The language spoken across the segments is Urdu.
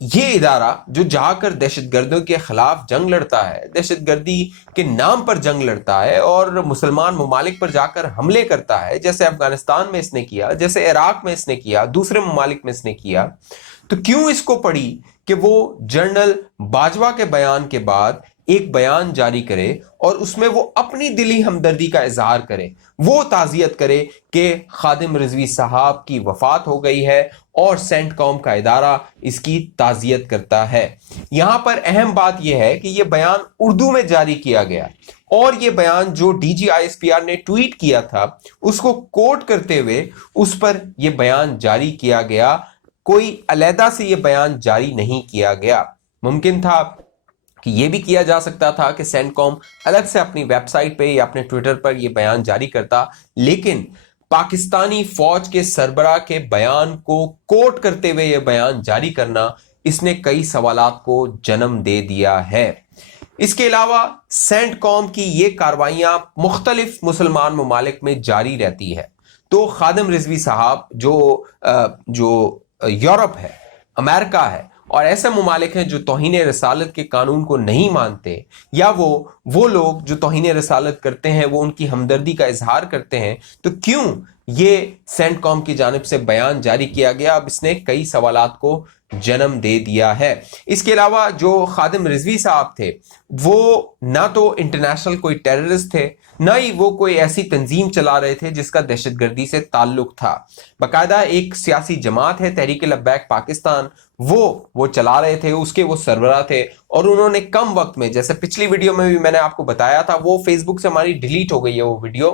یہ ادارہ جو جا کر دہشت گردوں کے خلاف جنگ لڑتا ہے، دہشت گردی کے نام پر جنگ لڑتا ہے اور مسلمان ممالک پر جا کر حملے کرتا ہے، جیسے افغانستان میں اس نے کیا، جیسے عراق میں اس نے کیا، دوسرے ممالک میں اس نے کیا، تو کیوں اس کو پڑی کہ وہ جنرل باجوہ کے بیان کے بعد ایک بیان جاری کرے اور اس میں وہ اپنی دلی ہمدردی کا اظہار کرے، وہ تعزیت کرے کہ خادم رضوی صاحب کی وفات ہو گئی ہے اور سینٹ کام کا ادارہ اس کی تعزیت کرتا ہے۔ یہاں پر اہم بات یہ ہے کہ یہ بیان اردو میں جاری کیا گیا اور یہ بیان جو D G I S P R نے ٹویٹ کیا تھا اس کو کوٹ کرتے ہوئے اس پر یہ بیان جاری کیا گیا، کوئی علیحدہ سے یہ بیان جاری نہیں کیا گیا۔ ممکن تھا کہ یہ بھی کیا جا سکتا تھا کہ سینٹ کام الگ سے اپنی ویب سائٹ پہ یا اپنے ٹویٹر پر یہ بیان جاری کرتا، لیکن پاکستانی فوج کے سربراہ کے بیان کو کوٹ کرتے ہوئے یہ بیان جاری کرنا، اس نے کئی سوالات کو جنم دے دیا ہے۔ اس کے علاوہ سینٹ کام کی یہ کاروائیاں مختلف مسلمان ممالک میں جاری رہتی ہے، تو خادم رضوی صاحب جو یورپ ہے، امریکہ ہے اور ایسے ممالک ہیں جو توہین رسالت کے قانون کو نہیں مانتے، یا وہ لوگ جو توہین رسالت کرتے ہیں وہ ان کی ہمدردی کا اظہار کرتے ہیں، تو کیوں یہ سینٹ کام کی جانب سے بیان جاری کیا گیا؟ اب اس نے کئی سوالات کو جنم دے دیا ہے۔ اس کے علاوہ جو خادم رضوی صاحب تھے وہ نہ تو انٹرنیشنل کوئی ٹیررسٹ تھے، نہ ہی وہ کوئی ایسی تنظیم چلا رہے تھے جس کا دہشت گردی سے تعلق تھا۔ باقاعدہ ایک سیاسی جماعت ہے تحریک لبیک پاکستان، وہ چلا رہے تھے، اس کے وہ سربراہ تھے، اور انہوں نے کم وقت میں، جیسے پچھلی ویڈیو میں بھی میں نے آپ کو بتایا تھا، وہ فیس بک سے ہماری ڈیلیٹ ہو گئی ہے وہ ویڈیو،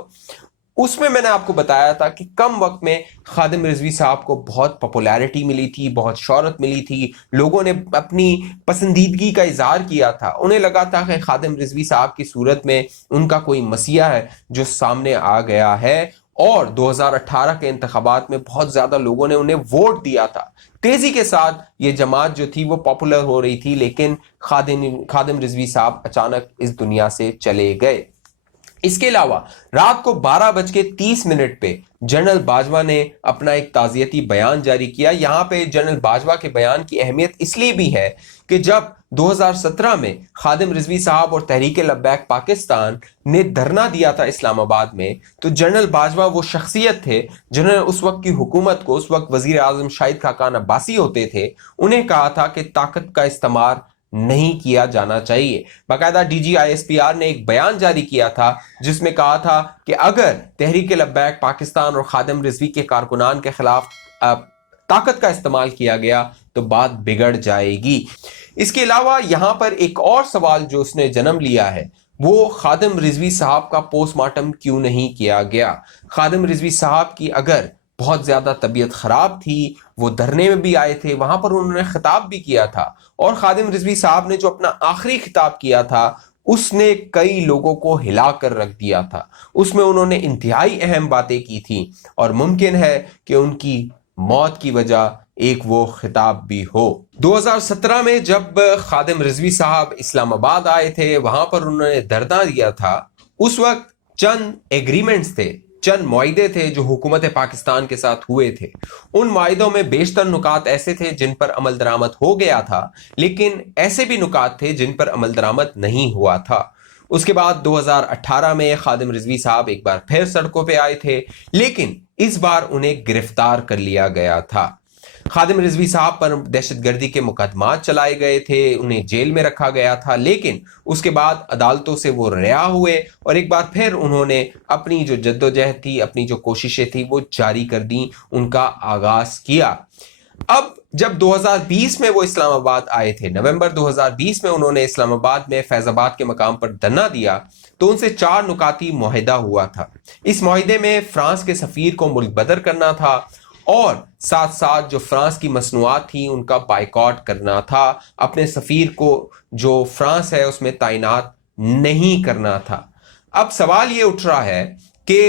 اس میں نے آپ کو بتایا تھا کہ کم وقت میں خادم رضوی صاحب کو بہت پاپولیرٹی ملی تھی، بہت شہرت ملی تھی، لوگوں نے اپنی پسندیدگی کا اظہار کیا تھا، انہیں لگا تھا کہ خادم رضوی صاحب کی صورت میں ان کا کوئی مسیح ہے جو سامنے آ گیا ہے، اور 2018 کے انتخابات میں بہت زیادہ لوگوں نے انہیں ووٹ دیا تھا۔ تیزی کے ساتھ یہ جماعت جو تھی وہ پاپولر ہو رہی تھی، لیکن خادم رضوی صاحب اچانک اس دنیا سے چلے گئے۔ اس کے علاوہ رات کو 12:30 پہ جنرل باجوہ نے اپنا ایک تعزیتی بیان جاری کیا۔ یہاں پہ جنرل باجوہ کے بیان کی اہمیت اس لیے بھی ہے کہ جب 2017 میں خادم رضوی صاحب اور تحریک لبیک پاکستان نے دھرنا دیا تھا اسلام آباد میں، تو جنرل باجوہ وہ شخصیت تھے جنہوں نے اس وقت کی حکومت کو، اس وقت وزیر اعظم شاہد خاقان عباسی ہوتے تھے، انہیں کہا تھا کہ طاقت کا استعمال نہیں کیا جانا چاہیے۔ باقاعدہ D G I S P R نے ایک بیان جاری کیا تھا جس میں کہا تھا کہ اگر تحریک لبیک پاکستان اور خادم رضوی کے کارکنان کے خلاف طاقت کا استعمال کیا گیا تو بات بگڑ جائے گی۔ اس کے علاوہ یہاں پر ایک اور سوال جو اس نے جنم لیا ہے وہ خادم رضوی صاحب کا پوسٹ مارٹم کیوں نہیں کیا گیا۔ خادم رضوی صاحب کی اگر بہت زیادہ طبیعت خراب تھی، وہ دھرنے میں بھی آئے تھے، وہاں پر انہوں نے خطاب بھی کیا تھا، اور خادم رضوی صاحب نے جو اپنا آخری خطاب کیا تھا اس نے کئی لوگوں کو ہلا کر رکھ دیا تھا، اس میں انہوں نے انتہائی اہم باتیں کی تھیں، اور ممکن ہے کہ ان کی موت کی وجہ ایک وہ خطاب بھی ہو۔ 2017 میں جب خادم رضوی صاحب اسلام آباد آئے تھے، وہاں پر انہوں نے دھرنا دیا تھا، اس وقت چند ایگریمنٹس تھے، چند معاہدے تھے جو حکومت پاکستان کے ساتھ ہوئے تھے۔ ان معاہدوں میں بیشتر نکات ایسے تھے جن پر عمل درآمد ہو گیا تھا، لیکن ایسے بھی نکات تھے جن پر عمل درآمد نہیں ہوا تھا۔ اس کے بعد 2018 میں خادم رضوی صاحب ایک بار پھر سڑکوں پہ آئے تھے، لیکن اس بار انہیں گرفتار کر لیا گیا تھا۔ خادم رضوی صاحب پر دہشت گردی کے مقدمات چلائے گئے تھے، انہیں جیل میں رکھا گیا تھا، لیکن اس کے بعد عدالتوں سے وہ رہا ہوئے اور ایک بار پھر انہوں نے اپنی جو جدوجہد تھی، اپنی جو کوششیں تھی وہ جاری کر دیں، ان کا آغاز کیا۔ اب جب 2020 میں وہ اسلام آباد آئے تھے، نومبر 2020 میں انہوں نے اسلام آباد میں فیض آباد کے مقام پر دھرنا دیا، تو ان سے 4 نکاتی معاہدہ ہوا تھا۔ اس معاہدے میں فرانس کے سفیر کو ملک بدر کرنا تھا، اور ساتھ ساتھ جو فرانس کی مصنوعات تھیں ان کا بائیکاٹ کرنا تھا، اپنے سفیر کو جو فرانس ہے اس میں تعینات نہیں کرنا تھا۔ اب سوال یہ اٹھ رہا ہے کہ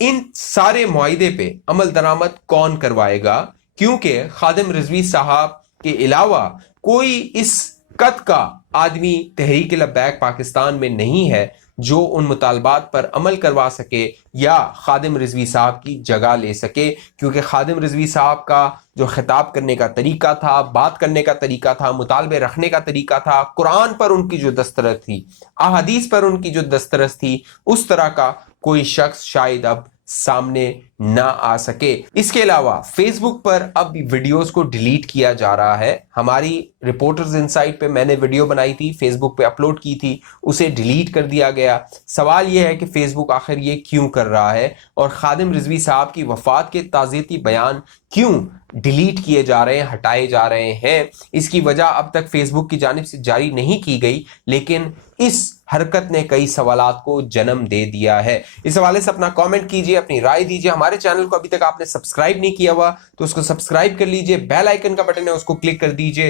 ان سارے معاہدے پہ عمل درآمد کون کروائے گا، کیونکہ خادم رضوی صاحب کے علاوہ کوئی اس قد کا آدمی تحریک لبیک پاکستان میں نہیں ہے جو ان مطالبات پر عمل کروا سکے یا خادم رضوی صاحب کی جگہ لے سکے، کیونکہ خادم رضوی صاحب کا جو خطاب کرنے کا طریقہ تھا، بات کرنے کا طریقہ تھا، مطالبے رکھنے کا طریقہ تھا، قرآن پر ان کی جو دسترس تھی، احادیث پر ان کی جو دسترس تھی، اس طرح کا کوئی شخص شاید اب سامنے نہ آ سکے۔ اس کے علاوہ فیس بک پر اب ویڈیوز کو ڈیلیٹ کیا جا رہا ہے۔ ہماری رپورٹرز انسائٹ پہ میں نے ویڈیو بنائی تھی، فیس بک پہ اپلوڈ کی تھی، اسے ڈیلیٹ کر دیا گیا۔ سوال یہ ہے کہ فیس بک آخر یہ کیوں کر رہا ہے، اور خادم رضوی صاحب کی وفات کے تعزیتی بیان کیوں ڈیلیٹ کیے جا رہے ہیں، ہٹائے جا رہے ہیں؟ اس کی وجہ اب تک فیس بک کی جانب سے جاری نہیں کی گئی، لیکن اس حرکت نے کئی سوالات کو جنم دے دیا ہے۔ اس حوالے سے اپنا کامنٹ کیجئے، اپنی رائے دیجئے۔ ہمارے چینل کو ابھی تک آپ نے سبسکرائب نہیں کیا ہوا تو اس کو سبسکرائب کر لیجئے، بیل آئیکن کا بٹن ہے اس کو کلک کر دیجئے،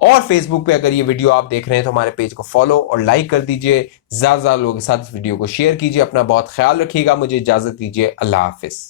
اور فیس بک پہ اگر یہ ویڈیو آپ دیکھ رہے ہیں تو ہمارے پیج کو فالو اور لائک کر دیجئے۔ زیادہ زیادہ لوگوں کے ساتھ اس ویڈیو کو شیئر کیجئے۔ اپنا بہت خیال رکھیے گا، مجھے اجازت دیجئے، اللہ حافظ۔